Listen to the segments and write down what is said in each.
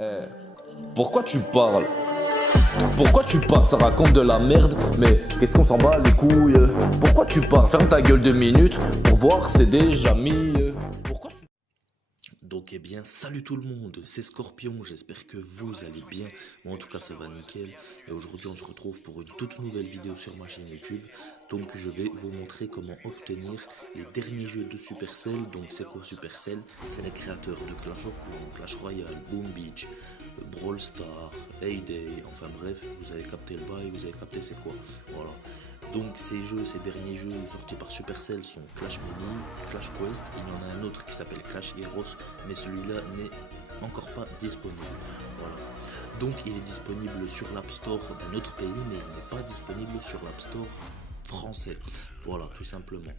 Eh, pourquoi tu parles? Pourquoi tu parles? Ça raconte de la merde, mais qu'est-ce qu'on s'en bat les couilles? Pourquoi tu parles? Ferme ta gueule 2 minutes pour voir, c'est déjà mis. Pourquoi tu... Donc eh bien salut tout le monde, c'est Scorpion, j'espère que vous allez bien, moi en tout cas ça va nickel, et aujourd'hui on se retrouve pour une toute nouvelle vidéo sur ma chaîne YouTube. Donc je vais vous montrer comment obtenir les derniers jeux de Supercell. Donc c'est quoi Supercell? C'est les créateurs de Clash of Clans, Clash Royale, Boom Beach, Brawl Stars, Heyday, enfin bref, vous avez capté le bail, vous avez capté c'est quoi, voilà. Donc ces jeux, ces derniers jeux sortis par Supercell sont Clash Mini, Clash Quest, il y en a un autre qui s'appelle Clash Heroes, mais celui-là n'est encore pas disponible. Voilà. Donc il est disponible sur l'App Store d'un autre pays, mais il n'est pas disponible sur l'App Store français. Voilà, tout simplement.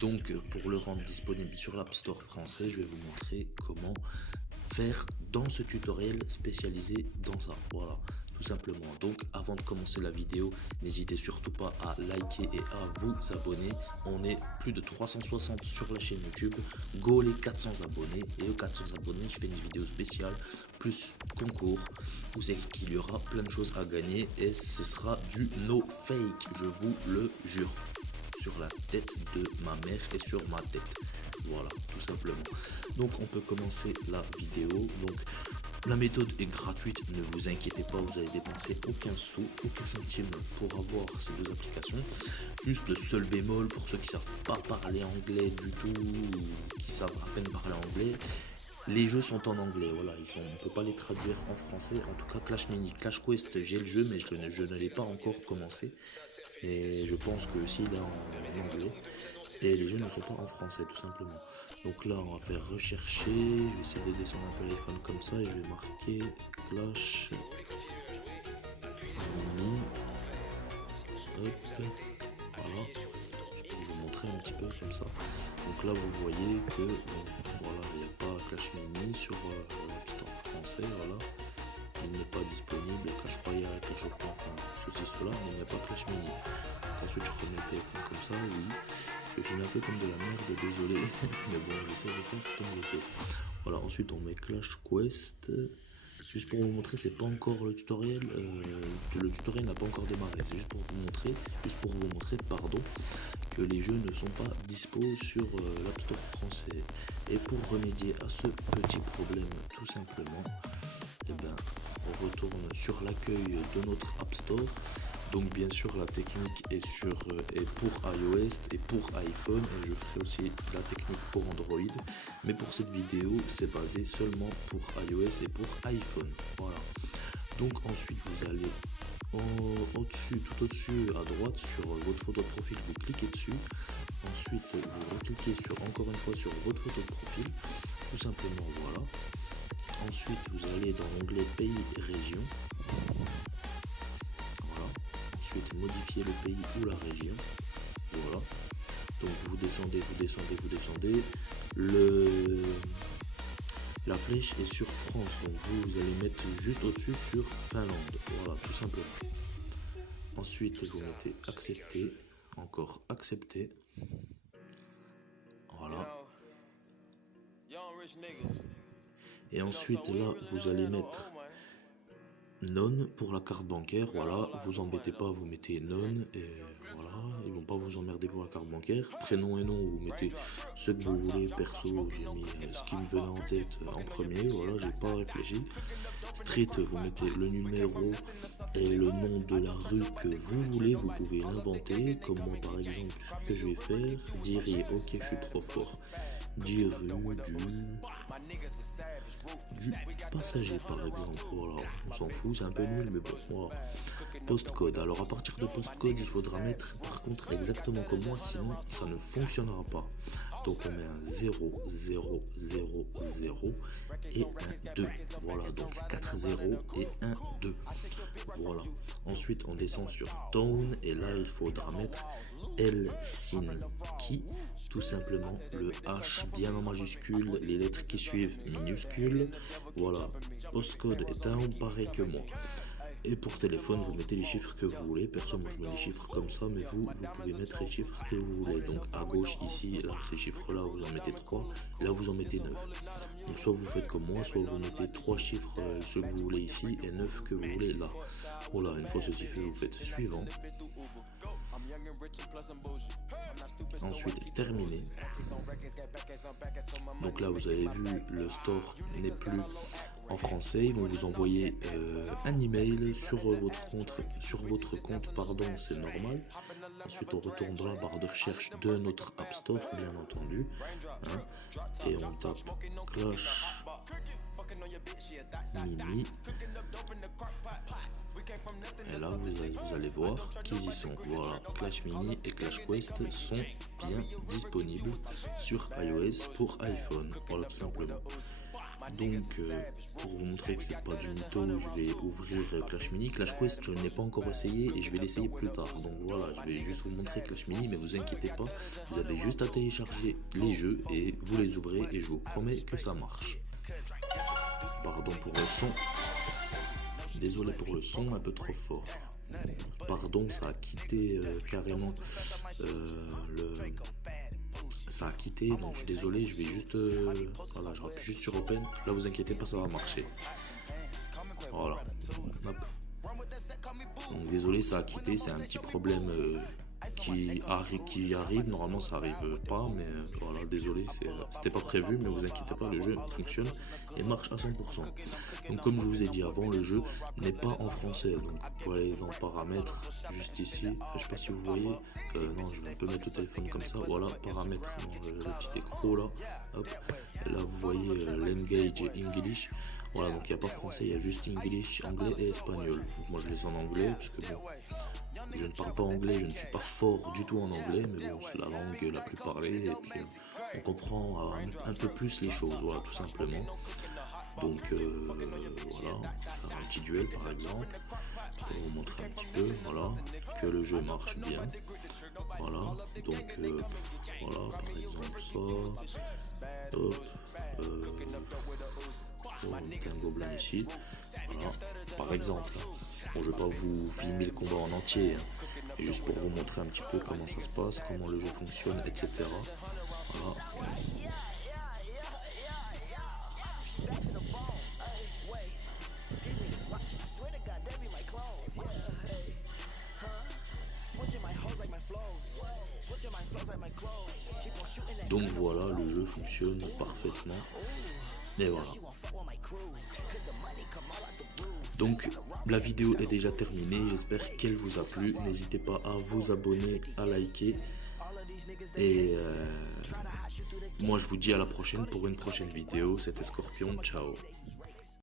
Donc pour le rendre disponible sur l'App Store français, je vais vous montrer comment faire dans ce tutoriel spécialisé dans ça. Voilà, tout simplement. Donc avant de commencer la vidéo, n'hésitez surtout pas à liker et à vous abonner. On est plus de 360 sur la chaîne YouTube. Go les 400 abonnés. Et aux 400 abonnés, je fais une vidéo spéciale plus concours où c'est qu'il y aura plein de choses à gagner et ce sera du no fake, je vous le jure, sur la tête de ma mère et sur ma tête. Voilà, tout simplement. Donc on peut commencer la vidéo. Donc la méthode est gratuite, ne vous inquiétez pas, vous allez dépenser aucun sou, aucun centime pour avoir ces deux applications. Juste le seul bémol pour ceux qui savent pas parler anglais du tout, qui savent à peine parler anglais. Les jeux sont en anglais, voilà, on ne peut pas les traduire en français. En tout cas, Clash Mini, Clash Quest, j'ai le jeu, mais je ne l'ai pas encore commencé. Et je pense que aussi il est en anglais. Et les jeux ne sont pas en français, tout simplement. Donc là, on va faire rechercher. Je vais essayer de descendre un peu l'iPhone comme ça et je vais marquer Clash Mini. Hop, voilà. Je peux vous montrer un petit peu comme ça. Donc là, vous voyez que voilà, il n'y a pas Clash Mini sur l'App Store français, voilà. Il n'est pas disponible. Clash Royale, Clash of Clans, enfin ceci, cela, mais il n'y a pas Clash Mini. Donc ensuite, je remets le téléphone comme ça, oui. Je filme un peu comme de la merde, désolé. Mais bon, j'essaie de faire comme je peux. Voilà, ensuite, on met Clash Quest. Juste pour vous montrer, c'est pas encore le tutoriel. Le tutoriel n'a pas encore démarré. C'est juste pour vous montrer, pardon, que les jeux ne sont pas dispo sur l'App Store français. Et pour remédier à ce petit problème, tout simplement, eh ben, on retourne sur l'accueil de notre App Store. Donc bien sûr la technique est pour iOS et pour iPhone, et je ferai aussi la technique pour Android, mais pour cette vidéo c'est basé seulement pour iOS et pour iPhone. Voilà. Donc ensuite vous allez tout au-dessus à droite sur votre photo de profil, vous cliquez dessus. Ensuite vous recliquez encore une fois sur votre photo de profil, tout simplement, voilà. Ensuite vous allez dans l'onglet pays et région. Voilà. Ensuite modifier le pays ou la région. Voilà. Donc vous descendez. La flèche est sur France. Donc vous allez mettre juste au-dessus sur Finlande. Voilà, tout simplement. Ensuite vous mettez accepter. Encore accepter. Voilà. Et ensuite là vous allez mettre non pour la carte bancaire. Voilà, vous embêtez pas, vous mettez non et voilà, ils vont pas vous emmerder pour la carte bancaire. Prénom et nom, vous mettez ce que vous voulez. Perso, j'ai mis ce qui me venait en tête en premier, voilà, j'ai pas réfléchi. Street, vous mettez le numéro et le nom de la rue que vous voulez, vous pouvez l'inventer, comme moi par exemple, ce que je vais faire, dire, ok, je suis trop fort, dire rue du passager par exemple, voilà, on s'en fout, c'est un peu nul mais bon, voilà. Postcode, alors à partir de postcode il faudra mettre par contre exactement comme moi, sinon ça ne fonctionnera pas. Donc on met un 0 0 0 0 et un 2, voilà, donc 4 0 et 1 2, voilà. Ensuite on descend sur town et là il faudra mettre Helsinki, tout simplement, le H bien en majuscule, les lettres qui suivent minuscules. Voilà, postcode est un pareil que moi. Et pour téléphone, vous mettez les chiffres que vous voulez. Perso, moi je mets les chiffres comme ça, mais vous pouvez mettre les chiffres que vous voulez. Donc à gauche, ici, là, ces chiffres-là, vous en mettez 3, là vous en mettez 9. Donc soit vous faites comme moi, soit vous mettez 3 chiffres, ceux que vous voulez ici, et 9 que vous voulez là. Voilà, une fois ceci fait, vous faites suivant. Ensuite, terminé. Donc là, vous avez vu, le store n'est plus en français. Ils vont vous envoyer un email sur votre compte, pardon, c'est normal. Ensuite, on retourne dans la barre de recherche de notre App Store, bien entendu, hein, et on tape Clash Mini. Et là, vous allez voir qu'ils y sont. Voilà, Clash Mini et Clash Quest sont bien disponibles sur iOS pour iPhone. Voilà, tout simplement. Donc, pour vous montrer que c'est pas du mytho, je vais ouvrir Clash Mini. Clash Quest, je ne l'ai pas encore essayé et je vais l'essayer plus tard. Donc voilà, je vais juste vous montrer Clash Mini, mais vous inquiétez pas, vous avez juste à télécharger les jeux et vous les ouvrez et je vous promets que ça marche. Pardon pour le son. Désolé pour le son, un peu trop fort. Pardon, ça a quitté carrément ça a quitté, donc je suis désolé, je vais juste voilà, je rappuie juste sur Open. Là, vous inquiétez pas, ça va marcher. Voilà. Hop. Donc désolé, ça a quitté, c'est un petit problème qui arrive. Normalement ça arrive pas, mais voilà, désolé, c'était pas prévu, mais vous inquiétez pas, le jeu fonctionne et marche à 100%. Donc comme je vous ai dit avant, le jeu n'est pas en français, donc vous pouvez aller dans paramètres juste ici, je sais pas si vous voyez, non, je vais un peu mettre le téléphone comme ça, voilà, paramètres, le petit écran là, hop, là vous voyez l'engage English. Voilà, donc il n'y a pas français, il y a juste English, anglais et espagnol. Donc moi je laisse en anglais, parce que bon, je ne parle pas anglais, je ne suis pas fort du tout en anglais, mais bon, c'est la langue la plus parlée, et puis on comprend un peu plus les choses, voilà, tout simplement. Donc voilà, un petit duel par exemple, pour vous montrer un petit peu, voilà, que le jeu marche bien. Voilà, donc voilà, par exemple ça, hop, on va mettre un gobelin ici, voilà, par exemple. Bon, je vais pas vous filmer le combat en entier, hein, juste pour vous montrer un petit peu comment ça se passe, comment le jeu fonctionne, etc. Voilà. Donc voilà, le jeu fonctionne parfaitement. Et voilà. Donc la vidéo est déjà terminée, j'espère qu'elle vous a plu. N'hésitez pas à vous abonner, à liker. Et moi je vous dis à la prochaine pour une prochaine vidéo. C'était Scorpion, ciao.